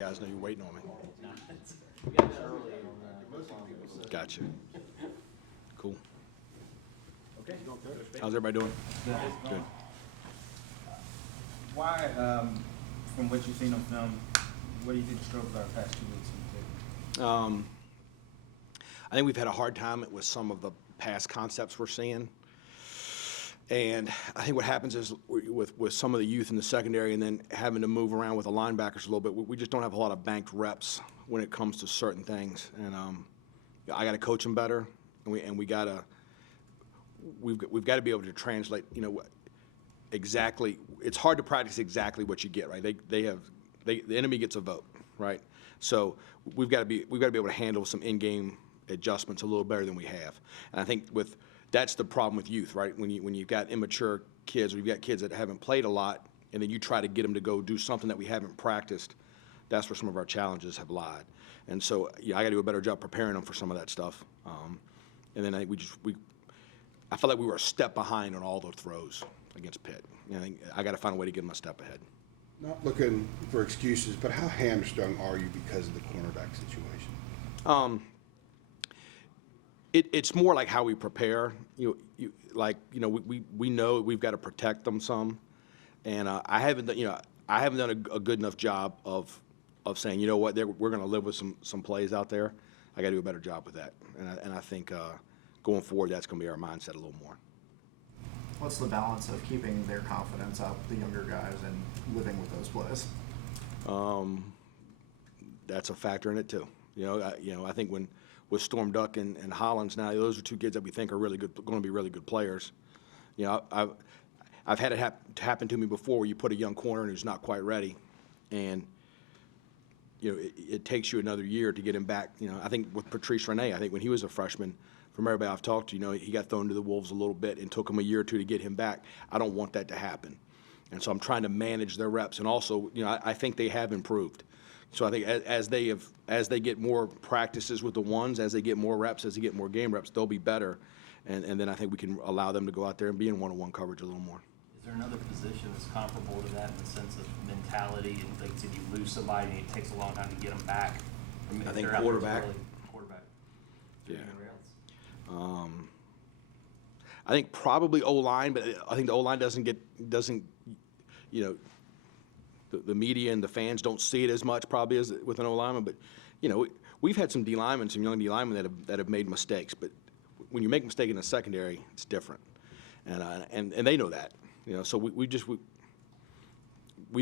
Guys know you're waiting on me. Gotcha. Cool. Okay. How's everybody doing? Good. Why, from what you've seen on film, what do you think the struggles are the past 2 weeks in particular? I think we've had a hard time with some of the past concepts we're seeing. And I think what happens is with some of the youth in the secondary and then having to move around with the linebackers a little bit, we just don't have a lot of banked reps when it comes to certain things. And I got to coach them better, and we've got to be able to translate. Exactly. It's hard to practice exactly what you get, right? The enemy gets a vote, right? So we've got to be able to handle some in-game adjustments a little better than we have. And I think that's the problem with youth, right? When you've got immature kids or you've got kids that haven't played a lot, and then you try to get them to go do something that we haven't practiced, that's where some of our challenges have lied. And so I got to do a better job preparing them for some of that stuff. And then I think I felt like we were a step behind on all those throws against Pitt. I got to find a way to get them a step ahead. Not looking for excuses, but how hamstrung are you because of the cornerback situation? It's more like how we prepare. We know we've got to protect them some, and I haven't done a good enough job of saying, you know what, we're going to live with some plays out there. I got to do a better job with that, and I think going forward that's going to be our mindset a little more. What's the balance of keeping their confidence up, the younger guys, and living with those plays? That's a factor in it too. I think with Storm Duck and Hollins now, those are two kids that we think are really good, going to be really good players. I've had it happen to me before where you put a young corner in who's not quite ready, and it takes you another year to get him back. I think with Patrice Rene, I think when he was a freshman, from everybody I've talked to, he got thrown to the wolves a little bit and took him a year or two to get him back. I don't want that to happen, and so I'm trying to manage their reps. And also, I think they have improved. So I think as they get more practices with the ones, as they get more reps, as they get more game reps, they'll be better, and then I think we can allow them to go out there and be in one-on-one coverage a little more. Is there another position that's comparable to that in the sense of mentality? And like, if you lose somebody and it takes a long time to get them back? I think quarterback. Quarterback. Yeah. I think probably O-line, but I think the O-line doesn't the media and the fans don't see it as much probably as with an O-lineman. But we've had some D-linemen, some young D-linemen that have made mistakes. But when you make a mistake in the secondary, it's different, and they know that. So we've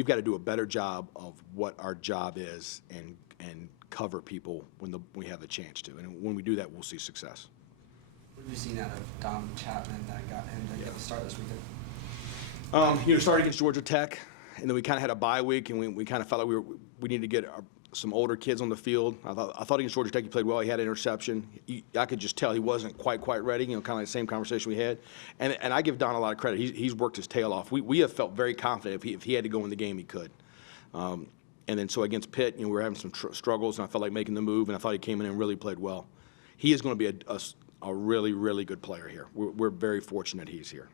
got to do a better job of what our job is and cover people when we have the chance to. And when we do that, we'll see success. What have you seen out of Don Chapman that got him to get the start this weekend? Started against Georgia Tech, and then we kind of had a bye week, and we kind of felt like we needed to get some older kids on the field. I thought against Georgia Tech he played well. He had an interception. I could just tell he wasn't quite ready. Kind of like the same conversation we had. And I give Don a lot of credit. He's worked his tail off. We have felt very confident if he had to go in the game, he could. And then so against Pitt, we were having some struggles, and I felt like making the move, and I thought he came in and really played well. He is going to be a really, really good player here. We're very fortunate he's here.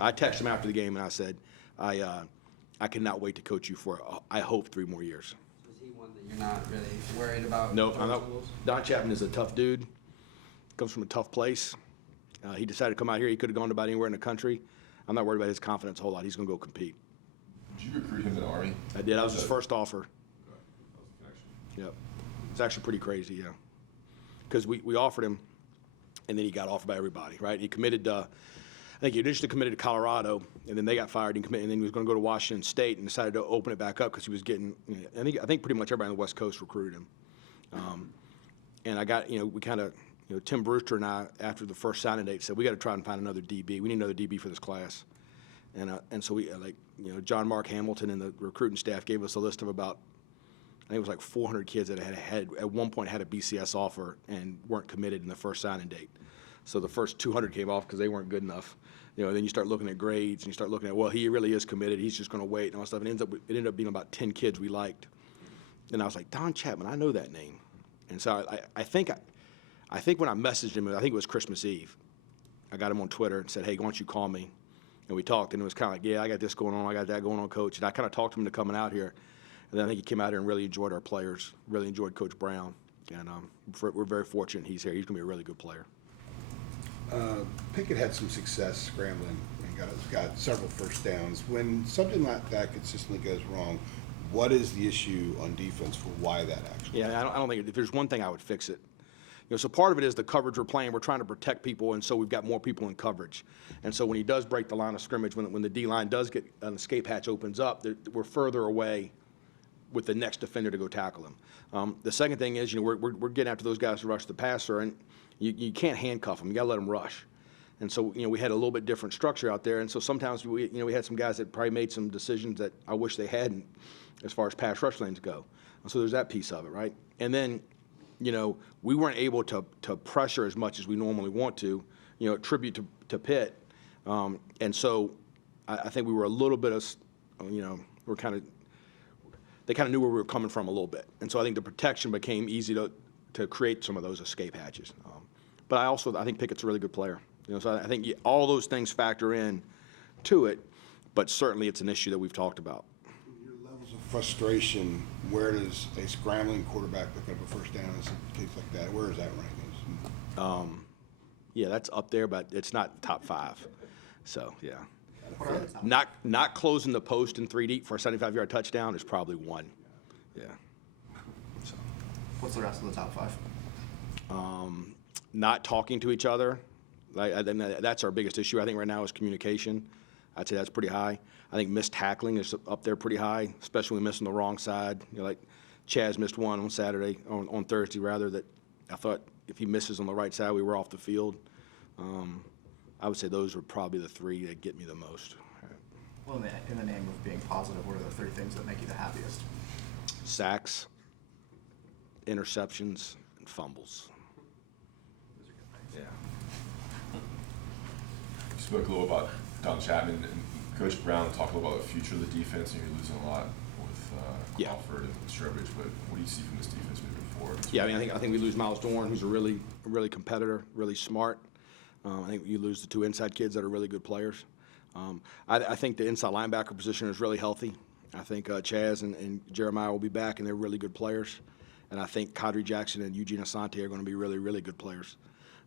I texted him after the game, and I said, I cannot wait to coach you for, I hope, 3 more years. Is he one that you're not really worried about? No, I'm not. Don Chapman is a tough dude. Comes from a tough place. He decided to come out here. He could have gone to about anywhere in the country. I'm not worried about his confidence a whole lot. He's going to go compete. Did you recruit him to the Army? I did. I was his first offer. Okay. That was the connection. Yep. It's actually pretty crazy, yeah. Because we offered him, and then he got offered by everybody, right? He committed, I think he initially committed to Colorado, and then they got fired and committed, and then he was going to go to Washington State and decided to open it back up because he was getting, I think pretty much everybody on the West Coast recruited him. And I got, we kind of, Tim Brewster and I, after the first signing date, said we got to try and find another DB. We need another DB for this class. And so we, John Mark Hamilton and the recruiting staff gave us a list of about, I think it was like 400 kids that had at one point had a BCS offer and weren't committed in the first signing date. So the first 200 came off because they weren't good enough. Then you start looking at grades and you start looking at, well, he really is committed. He's just going to wait and all that stuff. And it ended up being about 10 kids we liked. And I was like, Don Chapman, I know that name. And so I think when I messaged him, I think it was Christmas Eve, I got him on Twitter and said, hey, why don't you call me? And we talked, and it was kind of like, yeah, I got this going on, I got that going on, coach. And I kind of talked him into coming out here. And I think he came out here and really enjoyed our players, really enjoyed Coach Brown. And we're very fortunate he's here. He's going to be a really good player. Pickett had some success scrambling and got several first downs. When something like that consistently goes wrong, what is the issue on defense for why that actually? Yeah, I don't think if there's one thing I would fix it. So part of it is the coverage we're playing. We're trying to protect people, and so we've got more people in coverage. And so when he does break the line of scrimmage, when the D line does get an escape hatch opens up, we're further away with the next defender to go tackle him. The second thing is, we're getting after those guys who rush the passer, and you can't handcuff them. You got to let them rush. And so we had a little bit different structure out there, and so sometimes we had some guys that probably made some decisions that I wish they hadn't, as far as pass rush lanes go. And so there's that piece of it, right? And then, we weren't able to pressure as much as we normally want to, tribute to Pitt. And so I think we were a little bit of, they kind of knew where we were coming from a little bit. And so I think the protection became easy to create some of those escape hatches. But I think Pickett's a really good player. So I think all those things factor in to it, but certainly it's an issue that we've talked about. Your levels of frustration, where does a scrambling quarterback pick up a first down in case like that? Where is that ranking? Yeah, that's up there, but it's not top 5. So, yeah. What are the top? Not closing the post in 3 deep for a 75-yard touchdown is probably 1. Yeah. So. What's the rest of the top 5? Not talking to each other. That's our biggest issue, I think, right now is communication. I'd say that's pretty high. I think missed tackling is up there pretty high, especially when missing the wrong side. Like Chaz missed one on Saturday, on Thursday rather, that I thought if he misses on the right side, we were off the field. I would say those are probably the 3 that get me the most. Well, in the name of being positive, what are the 3 things that make you the happiest? Sacks, interceptions, and fumbles. Yeah. You spoke a little about Don Chapman and Coach Brown talked a little about the future of the defense, and you're losing a lot with Crawford and Strobridge. But what do you see from this defense moving forward? Yeah, I think we lose Miles Dorn, who's a really competitor, really smart. I think you lose the 2 inside kids that are really good players. I think the inside linebacker position is really healthy. I think Chaz and Jeremiah will be back, and they're really good players. And I think Kadri Jackson and Eugene Asante are going to be really, really good players.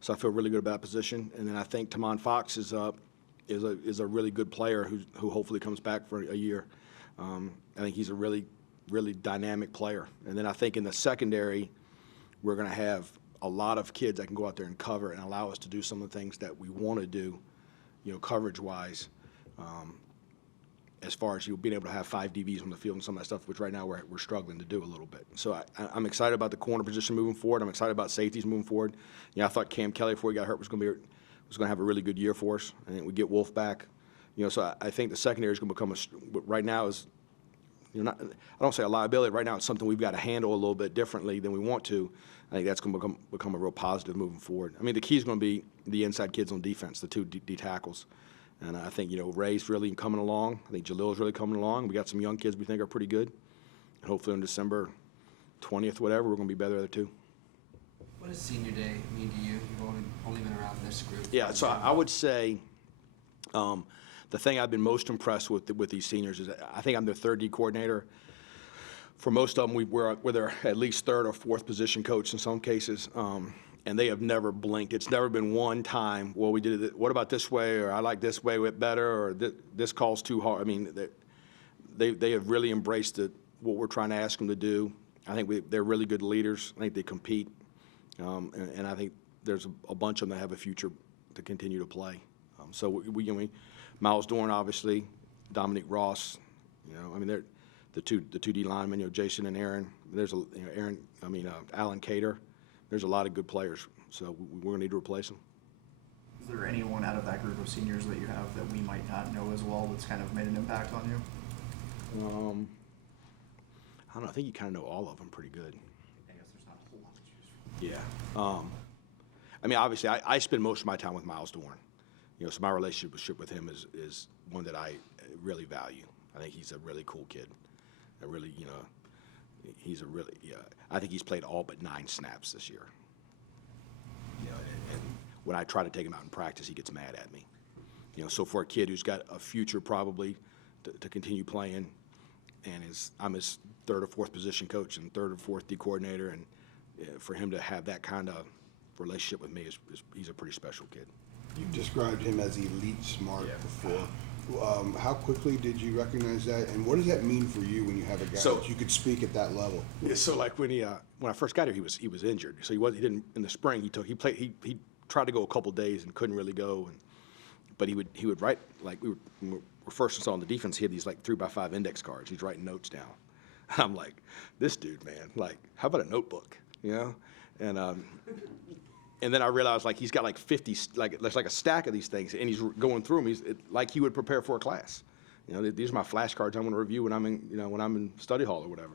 So I feel really good about that position. And then I think Tamon Fox is a really good player who hopefully comes back for a year. I think he's a really, really dynamic player. And then I think in the secondary, we're going to have a lot of kids that can go out there and cover and allow us to do some of the things that we want to do, coverage-wise, as far as being able to have 5 DBs on the field and some of that stuff, which right now we're struggling to do a little bit. So I'm excited about the corner position moving forward. I'm excited about safeties moving forward. I thought Cam Kelly, before he got hurt, was going to have a really good year for us. I think we get Wolf back. So I think the secondary is going to become right now is, I don't say a liability. Right now it's something we've got to handle a little bit differently than we want to. I think that's going to become a real positive moving forward. I mean, the key is going to be the inside kids on defense, the 2 D tackles. And I think, Ray's really coming along. I think Jalil's really coming along. We got some young kids we think are pretty good. And hopefully on December 20th, whatever, we're going to be better there too. What does senior day mean to you? You've only been around this group. Yeah, so I would say the thing I've been most impressed with these seniors is I think I'm their 3rd D coordinator. For most of them, we're their at least 3rd or 4th position coach in some cases, and they have never blinked. It's never been one time, well, we did it, what about this way, or I like this way better, or this call's too hard. I mean, they have really embraced what we're trying to ask them to do. I think they're really good leaders. I think they compete, and I think there's a bunch of them that have a future to continue to play. So Miles Dorn, obviously, Dominique Ross, they're the two D linemen, Jason and Aaron. There's Alan Cater. There's a lot of good players, so we're going to need to replace them. Is there anyone out of that group of seniors that you have that we might not know as well that's kind of made an impact on you? I don't know. I think you kind of know all of them pretty good. I guess there's not a whole lot to choose from. Yeah. Obviously, I spend most of my time with Miles Dorn. So my relationship with him is one that I really value. I think he's a really cool kid. I think he's played all but 9 snaps this year. And when I try to take him out in practice, he gets mad at me. So for a kid who's got a future probably to continue playing, and I'm his third or fourth position coach and third or fourth D coordinator, and for him to have that kind of relationship with me he's a pretty special kid. You described him as elite smart before. How quickly did you recognize that, and what does that mean for you when you have a guy that you could speak at that level? Yeah, so like when I first got here, he was injured, so he didn't in the spring. He tried to go a couple days and couldn't really go, but he would write, like we were first installed on the defense. He had these like 3x5 index cards. He's writing notes down. I'm like, this dude, man, like how about a notebook, you know? And then I realized like he's got like 50, like there's like a stack of these things, and he's going through them. Like he would prepare for a class. You know, these are my flashcards I'm going to review when I'm in study hall or whatever.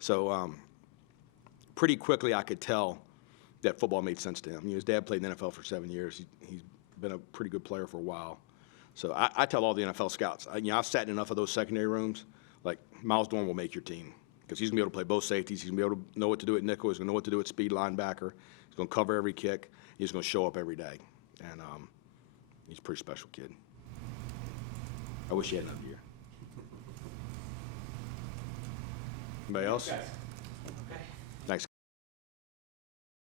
So pretty quickly I could tell that football made sense to him. His dad played in the NFL for 7 years. He's been a pretty good player for a while. So I tell all the NFL scouts, I've sat in enough of those secondary rooms. Like Miles Dorn will make your team because he's gonna be able to play both safeties. He's gonna be able to know what to do at nickel. He's gonna know what to do at speed linebacker. He's gonna cover every kick. He's gonna show up every day, and he's a pretty special kid. I wish he had another year. Anybody else? Guys.